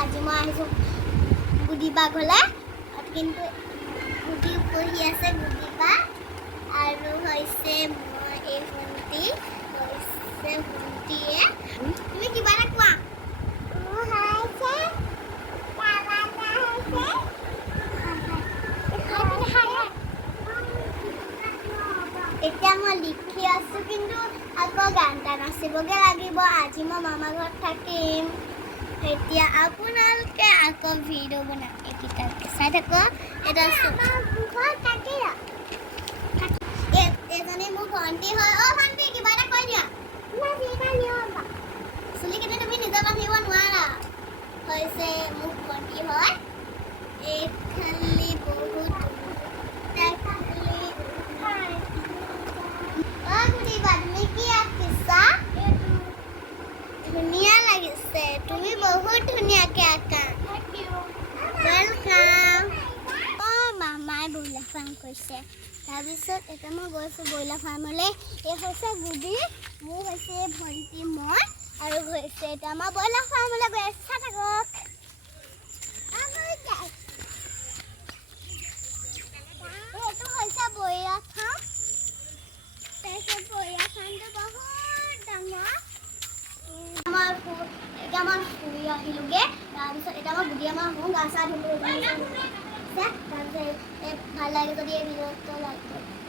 আজি মই আহিছোঁ গুদিবা ঘৰলৈ কিন্তু গুদি পঢ়ি আছে গুদিবা আৰু হৈছে মই এই ভণ্টি হৈছে ভণ্টিয়ে তুমি কিবা এটা কোৱা এতিয়া মই লিখি আছোঁ কিন্তু আকৌ গান এটা নাচিবগৈ লাগিব আজি মই মামা ঘৰত থাকিম এতিয়া আপোনালোকে আকৌ ভিডিঅ' বনাম এইকেইটা চাই থাকক এটা এজনী মোৰ ভণ্টি হয় অ' ভণ্টি কিবা এটা কৈ দিয়া চুলিকেইটা তুমি নিজৰ বান্ধিব নোৱাৰা হৈছে মোৰ ভণ্টি হয় এই খালি বহুত ধুনীয়া লাগিছে তুমি বহুত ধুনীয়াকৈ আঁকা ৱেলকাম অঁ মামাই ব্ৰইলাৰ ফাৰ্ম কৰিছে তাৰপিছত এতিয়া মই গৈছোঁ ব্ৰইলাৰ ফাৰ্মলৈ এই হৈছে গুদি মোৰ হৈছে ভণ্টি মই আৰু হৈছে এতিয়া আমাৰ ব্ৰইলাৰ ফাৰ্মলৈ গৈ আছে চাই থাকক এইটো হৈছে ব্ৰইলাৰ ফাৰ্ম তাৰপিছত ব্ৰইলাৰ ফাৰ্মটো বহুত ডাঙৰ এতিয়া মই ফুৰি আহিলোঁগৈ তাৰপিছত এতিয়া মই গুদি আমাৰ গা চা ধুলোঁ তাৰপিছত ভাল লাগে যদি এই ভিডিঅ'টো লাইক কৰিব